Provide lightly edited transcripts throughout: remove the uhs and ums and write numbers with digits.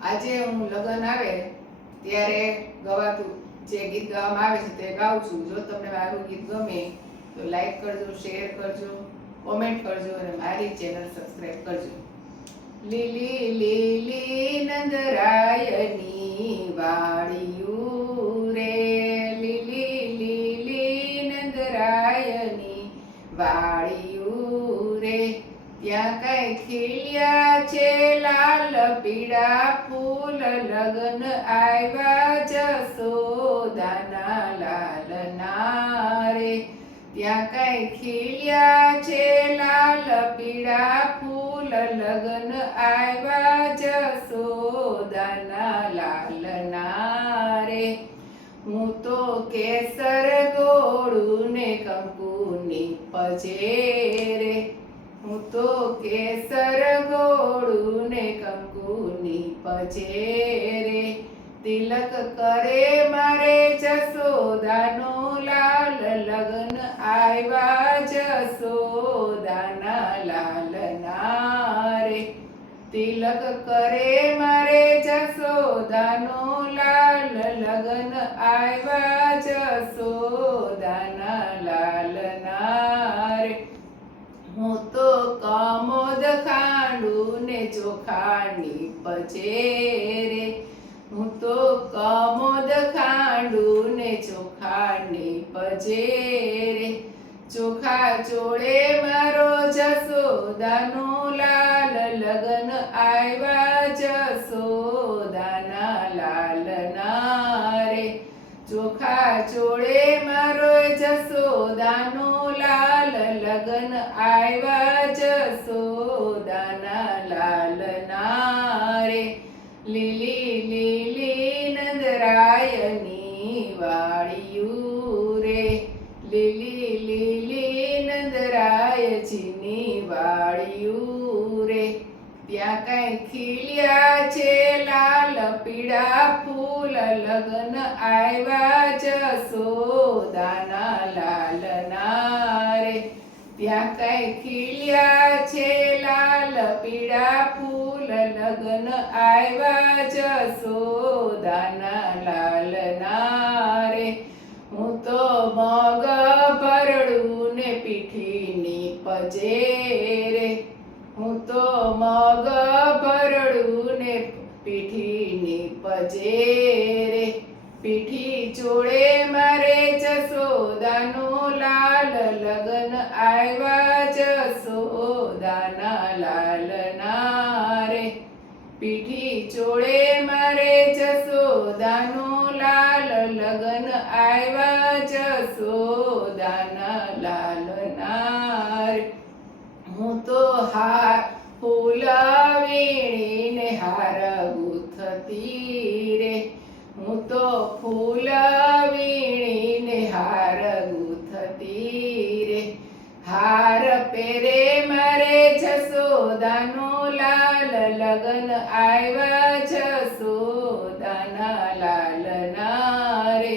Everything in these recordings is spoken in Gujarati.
આજે હું લગ્ન આવે ત્યારે ગવાતું જે ગીત ગાવામાં આવે છે તે ગાઉં છું. જો તમને મારું ગીત ગમે તો લાઈક કરજો, શેર કરજો, કોમેન્ટ કરજો અને મારી ચેનલ સબસ્ક્રાઇબ કરજો. લીલી લીલી નંદરાયની વાડિયું રે, લીલી લીલી નંદરાયની વાડિયું રે, ત્યાં કઈ ખીલ્યા છે લાલ પીળા ફૂલ, લગ્ન આવ્યા જશોદાના લાલના રે. ત્યાં કઈ ખીલ્યા છે લાલ પીળા ફૂલ, લગ્ન આવ્યા જશોદાના લાલના રે. હું તો કેસર ગોળું ને કંકુની પજે રે, હું તો કેસર ગોળું ને કંકુની પજે રે. તિલક કરે મારે જશોદાનો લાલ, લગ્ન આવ્યા જશોદાના લાલના રે. તિલક કરે મારે જશોદાનો લાલ, લગ્ન આવ્યા જશોદાના લાલના રે. હું તો કમોદ ખાંડું ને ચોખાની પજે રે, હું તો કમોદ ખાંડું ને ચોખાની પજે રે. ચોખા ચોળે મારો જશોદાનો લાલ, લગ્ન આવ્યા જશોદાના લાલના રે. ચોખા ચોળે મારો જશોદાનો લાલ, લગ્ન આવ્યા જશોદાના લાલના રે. લીલી લીલી નંદરાયની વાડિયું રે, લીલી લીલી નંદરાયજીની વાડિયું રે. ત્યાં કઈ ખીલ્યા છે લાલ પીળા ફૂલ, લગ્ન આવ્યા જશોદાના લાલના રે. ત્યાં કઈ ખીલ્યા છે લાલ પીળા ફૂલ, લગ્ન આવ્યા જશોદાના લાલના રે. હું તો મગ ભરડું ને પીઠીની પજે રે, હું તો મગ ભરડું ને પીઠીની પજે રે. પીઠી ચોળે મારે જશોદાનો લાલ, લગ્ન આવ્યા જશોદાના લાલના રે. પીઠી ચોળે મારે જશોદાનો લાલ, લગ્ન આવ્યા જશોદાના લાલના રે. હું તો ફૂલ વીણીને હાર ગૂંથતી રે, હું તો ફૂલ વીણીને હાર ગૂંથતી રે. હાર પહેરે મારે જશોદાનો લાલ, લગ્ન આવ્યા જશોદાના લાલના રે.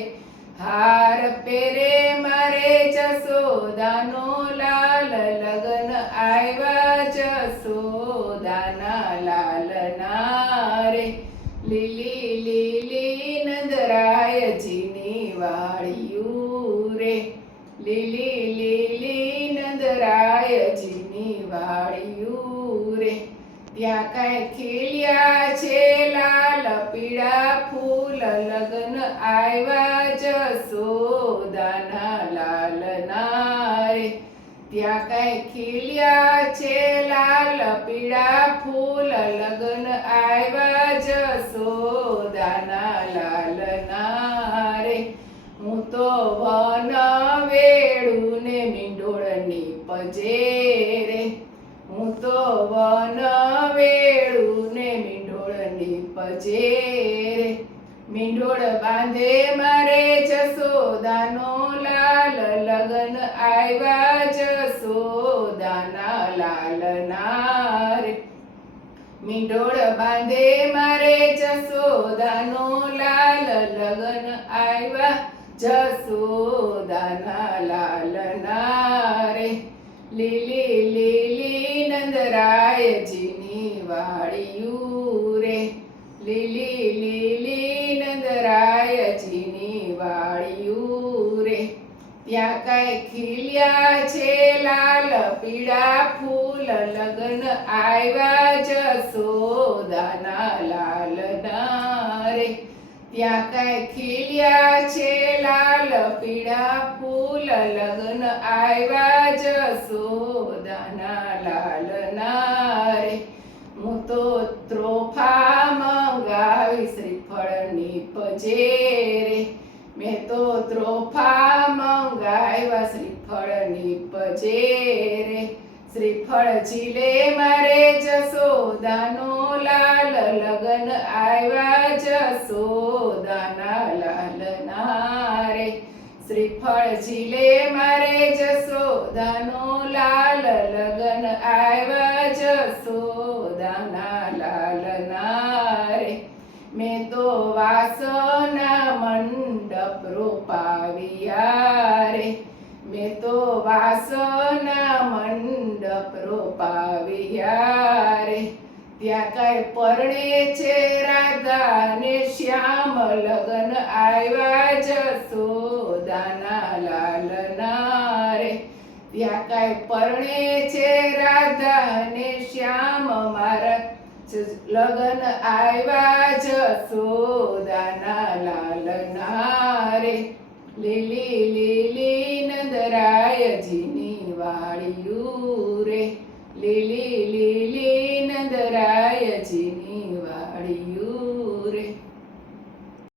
હાર પહેરે મારે જશોદાનો લાલ, લગ્ન આવ્યા જશોદાના લાલના રે. લીલી લીલી નંદરાયજીની વાડિયું રે, લીલી લીલી નંદરાયજીની વાડિયું રે. ત્યાં કઈ ખીલ્યા છે લાલ પીળા ફૂલ, લગ્ન આવ્યા જશોદાના લાલના રે. ત્યાં કઈ ખીલ્યા છે લાલ પીળા ફૂલ, લગ્ન આવ્યા જશોદાના લાલના રે. હું તો વન વેળું ને મીંડોળની પજે રે, હું તો વન વેળું ને મીંડોળની પજે રે. મીંડોળ બાંધે મારે જશોદાનો લાલ, લગ્ન આવ્યા જશોદાના લાલના રે. મીંડોળ બાંધે મારે જશોદાનો લાલ, લગ્ન આવ્યા જશોદાના લાલના રે. લીલી લીલી નંદરાયજીની વાડિયું રે, લીલી આવ્યા જસોદાના લાલના રે ત્યાં કાંઈ ખીલ્યા છે લાલ પીળા ફૂલ લગ્ન આવ્યા જસોદાના લાલના રે હું તો ત્રોફા મંગાવી શ્રીફળની પજેરે મેં તો ત્રોફા મંગાવ્યા શ્રીફળની પજેરે શ્રીફળ ઝીલે મારે જસોદાનો લાલ લગ્ન આવ્યા જસોદાના લાલના રે શ્રીફળ ઝીલે મારે જસોદાનો લાલ લગ્ન આવ્યા જસોદાના લાલના રે મેં તો વાસના મંડપ રોપાવ્યા રે મેં તો વાસના મંડપ રોપાવ્યા રે ત્યાં કાંઈ પરણે છે રાધા ને શ્યામ લગ્ન આવ્યા જસોદાના લાલના રે ત્યાં કાંઈ પરણે છે રાધા ને શ્યામ મારા લગ્ન આવ્યા જસોદાના લાલના રે લીલી લીલી નંદરાયજીની વાળિયું રે લીલી લીલી નંદરાયજી